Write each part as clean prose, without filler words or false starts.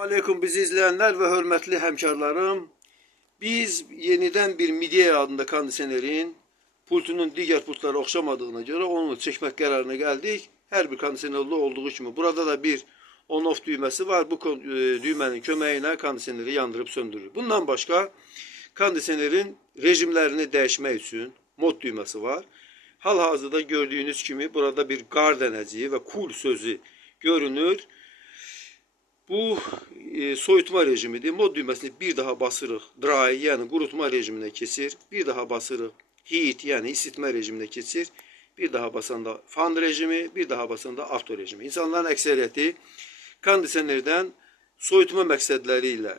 Aleyküm bizi izleyenler ve hürmetli hemkarlarım. Biz yeniden bir Midea adında kondisionerin pultunun diğer pultlara okşamadığına göre onu çekmek kararına geldik. Her bir kondisyonerde olduğu gibi burada da bir on-off düğmesi var. Bu düğmenin kömeğiyle kondisyoneri yandırıp söndürür. Bundan başka kondisyonerin rejimlerini değişmek için mod düğmesi var. Hal-hazırda gördüğünüz gibi burada bir qar dənəciyi ve cool sözü görünür. Bu soyutma rejimidir. Mod düğmesini bir daha basırıq. Dry yani qurutma rejimine keçir. Bir daha basırıq. Heat yani isitme rejimine keçir. Bir daha basanda fan rejimi, bir daha basanda auto rejimi. İnsanların əksəriyyəti kondisionerdən soyutma məqsədləri ilə,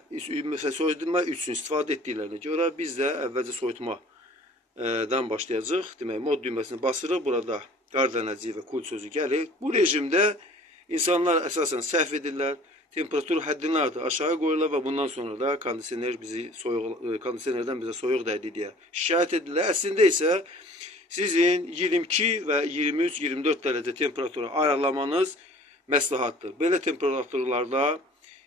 soyutma üçün istifadə etdiklərinə görə biz də əvvəlcə soyutmadan başlayacağıq. Demək, mod düğməsini basırıq. Burada qar dənəciyi və cool sözü gəlir. Bu rejimdə insanlar əsasən səhv edirlər. Temperatur həddindən aşağı qoyurlar və bundan sonra da kondisionerdən bizə soyuq dəydi deyə şikayət edirlər. Əslində isə sizin 22 və 23-24 dərəcə temperatura ayarlamanız məsləhətdir. Belə temperaturlarda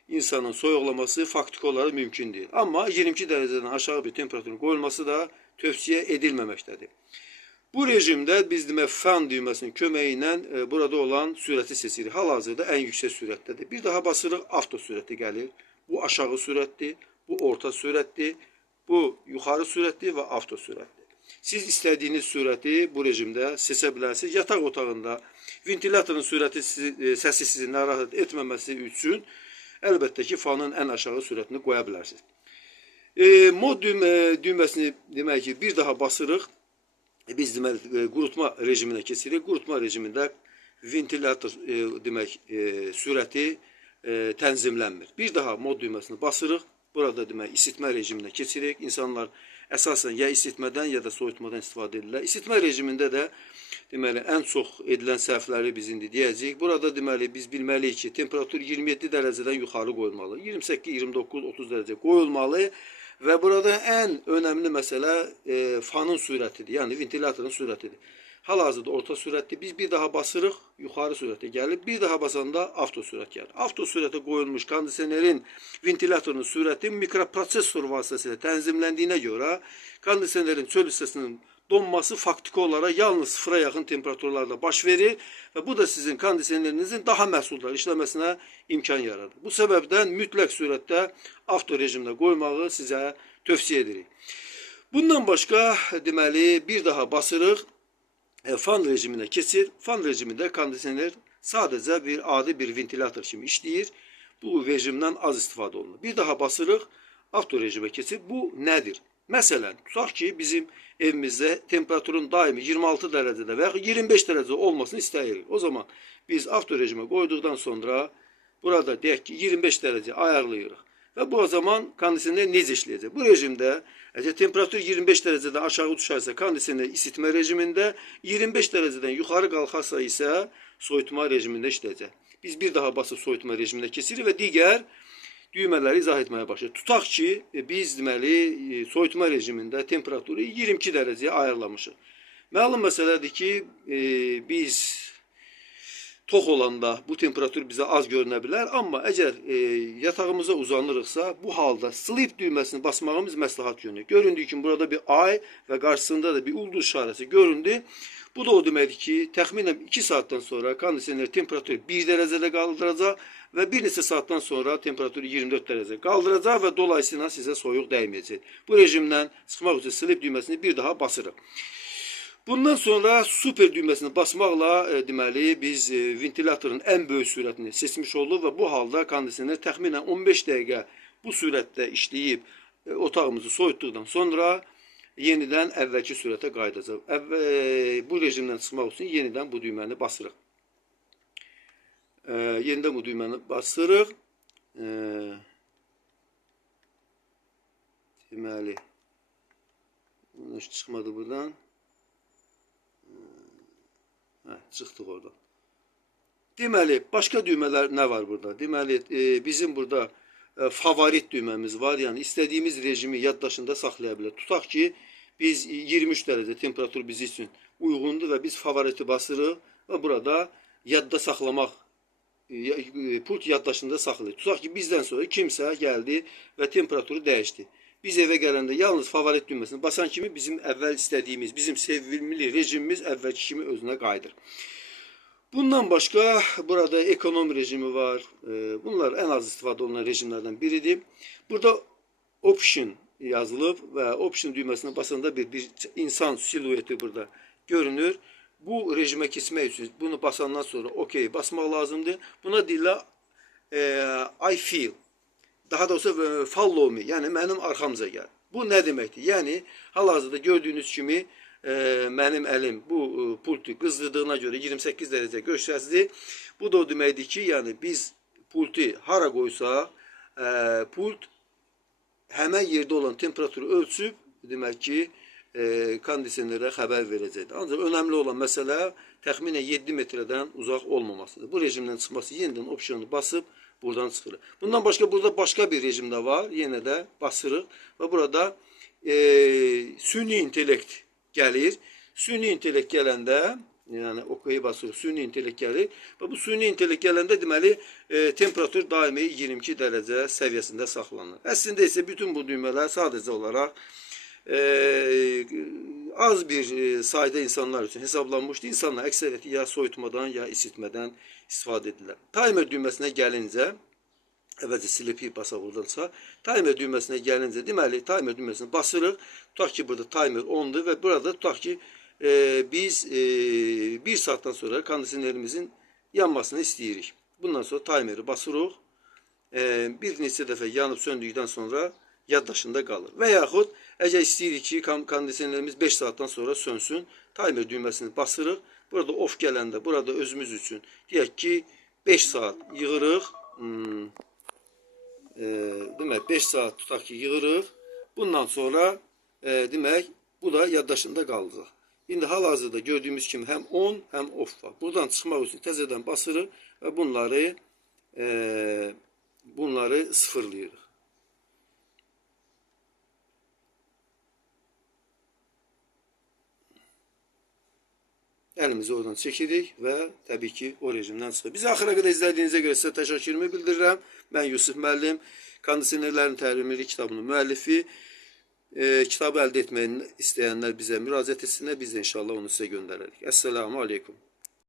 insanın soyuqlaması faktiki olaraq mümkün deyil. Amma 22 dərəcədən aşağı bir temperaturun qoyulması da tövsiyə edilməməkdədir. Bu rejimdə biz demək fan düyməsinin köməyi ilə burada olan sürəti seçirik. Hal-hazırda ən yüksək sürətdədir. Bir daha basırıq, avto sürəti gəlir. Bu aşağı sürətdir, bu orta sürətdir, bu yuxarı sürətdir və avto sürətdir. Siz istədiyiniz sürəti bu rejimdə seçə bilərsiniz. Yataq otağında ventilatorun sürəti səsi sizi narahat etməməsi üçün əlbəttə ki fanın ən aşağı sürətini qoya bilərsiniz. Mod düyməsini demək ki bir daha basırıq. Biz deməli qurutma rejiminə keçirik. Qurutma rejimində ventilator demək sürəti tənzimlənmir. Bir daha mod düyməsini basırıq. Burada demək isitmə rejiminə keçirik. İnsanlar əsasən ya isitmədən ya da soyutmadan istifadə edirlər. İsitmə rejimində də deməli ən çox edilən səhvləri biz indi deyəcəyik. Burada deməli biz bilməliyik ki, temperatur 27 dərəcədən yuxarı qoyulmalı. 28, 29, 30 dərəcə qoyulmalı. Və burada ən önəmli məsələ fanın sürətidir, yəni ventilatorun sürətidir. Hal-hazırda orta sürətdir. Biz bir daha basırıq, yuxarı sürətə gəlir. Bir daha basanda avto sürət gəlir. Avto sürətə qoyulmuş kondisionerin ventilatorunun sürəti mikroprosesor vasitəsilə tənzimləndiyinə görə kondisionerin çöl hissəsinin donması faktiki olaraq yalnız sıfıra yaxın temperaturlarda baş verir və bu da sizin kondisionerinizin daha məhsuldar işləməsinə imkan yaradır. Bu səbəbdən mütləq sürətdə avto rejimdə qoymağı sizə tövsiyə edirik. Bundan başqa deməli bir daha basırıq, fan rejiminə keçir. Fan rejimində kondisioner sadəcə adi bir ventilator kimi işləyir. Bu rejimdən az istifadə olunur. Bir daha basırıq, avto rejimə keçir. Bu nədir? Məsələn, tutaq ki, bizim evimizdə temperaturun daimi 26 dərəcədə və yaxud 25 dərəcə olmasını istəyirik. O zaman biz avto rejimə qoyduqdan sonra burada deyək ki 25 dərəcə ayarlayırıq. Və bu zaman kondisioner necə işləyəcək? Bu rejimdə əgər temperatur 25 dərəcədən aşağı düşərsə kondisioner isitmə rejimində, 25 dərəcədən yuxarı qalxarsa isə soyutma rejimində işləyəcək. Biz bir daha basıb soyutma rejiminə keçirik və digər düymələri izah etməyə başlayır. Tutaq ki, biz deməli soyutma rejimində temperaturu 22 dərəcəyə ayarlamışıq. Məlum məsələdir ki, biz tox olanda bu temperatur bizə az görünə bilər, amma əgər yatağımıza uzanırıqsa, bu halda sleep düyməsini basmağımız məsləhət görünür. Göründüyü kimi burada bir ay və qarşısında da bir ulduz işarəsi göründü. Bu da o deməkdir ki, təxminən 2 saatdan sonra kondisioner temperaturu 1 dərəcədə qaldıracaq və bir neçə saatdan sonra temperaturu 24 dərəcə qaldıracaq və dolayısıyla sizə soyuq dəyməyəcək. Bu rejimdən çıxmaq üçün sleep düyməsini bir daha basırıq. Bundan sonra super düyməsini basmaqla deməli biz ventilatorun ən böyük sürətini seçmiş olduq və bu halda kondisioner təxminən 15 dəqiqə bu sürətdə işləyib otağımızı soyutduqdan sonra yenidən əvvəlki sürətə qayıdacaq. Bu rejimdən çıxmaq üçün yenidən bu düyməni basırıq. Yenidən bu düyməni basırıq. Deməli, çıxmadı buradan. Çıxdıq oradan. Deməli, başqa düymələr nə var burada? Deməli, bizim burada favorit düyməmiz var. Yəni, istədiyimiz rejimi yaddaşında saxlaya bilər. Tutaq ki, biz 23 dərəcə temperatur bizim üçün uyğundur və biz favoriti basırıq və burada yadda saxlamaq pult yaddaşında saxlayır. Tutaq ki, bizdən sonra kimsə gəldi və temperaturu dəyişdi. Biz evə gələndə yalnız favorit düyməsini basan kimi bizim əvvəl istədiyimiz, bizim sevimli rejimimiz əvvəlki kimi özünə qayıdır. Bundan başqa burada ekonom rejimi var. Bunlar ən az istifadə olunan rejimlərdən biridir. Burada option yazılıb və option düyməsine basanda bir insan silueti burada görünür. Bu rejime keçmək üçün bunu basandan sonra OK basmaq lazımdır. Buna deyirlər I feel. Daha doğrusu follow me, yəni mənim arxamca gəl. Bu nə deməkdir? Yəni hal-hazırda gördüyünüz kimi mənim əlim bu pultu qızdırdığına görə 28 dərəcə göstərdi. Bu da o deməkdir ki, yəni biz pultu hara qoysaq, pult həmən yerdə olan temperaturu ölçüb, demək ki, kondisionerə xəbər verəcəkdir. Ancaq önəmli olan məsələ təxminən 7 metrədən uzaq olmamasıdır. Bu rejimdən çıxması yenidən opsiyonu basıb buradan çıxırıq. Bundan başqa burada başqa bir rejim də var. Yenə də basırıq və burada süni intellekt gəlir. Süni intellekt gələndə, yəni OK basırıq, süni intellekt gəlir və bu süni intellekt gələndə deməli temperatur daimi 22 dərəcə səviyyəsində saxlanır. Əslində isə bütün bu düymələr sadəcə olaraq az bir sayda insanlar üçün hesablanmışdı. İnsanlar əksəriyyəti ya soyutmadan ya isitmədən istifadə edirlər. Timer düyməsinə gəlincə, əvvəlcə silip basaq buradansa, timer düyməsinə gəlincə, deməli timer düyməsinə basırıq. Tutaq ki, burada timer 10'dur və burada tutaq ki, biz 1 saatdan sonra kondisionerimizin yanmasını istəyirik. Bundan sonra timeri basırıq. Bir neçə dəfə yanıb söndükdən sonra yaddaşında qalır. Və yaxud əgər istəyirik ki, kondisionerimiz 5 saatdan sonra sönsün, timer düyməsini basırıq. Burada off gələndə, burada özümüz üçün deyək ki, 5 saat yığırıq. Demək, 5 saat tutaq ki, yığırıq. Bundan sonra demək, bu da yaddaşında qalacaq. İndi hal-hazırda gördüyümüz kimi həm on, həm off var. Buradan çıxmaq üçün təzədən basırıq və bunları sıfırlayırıq. Elimizi oradan çəkirik və təbii ki, o rejimdən çıxır. Bizi axıra qədər izlədiyinizə görə sizə təşəkkürümü bildirirəm. Mən Yusuf müəllim, kondisionerlərin təlimleri kitabının müəllifi. Kitabı əldə etmək istəyənlər bizə müraciət etsinlər. Biz də inşallah onu sizə göndərərik. Əssəlamu aleykum.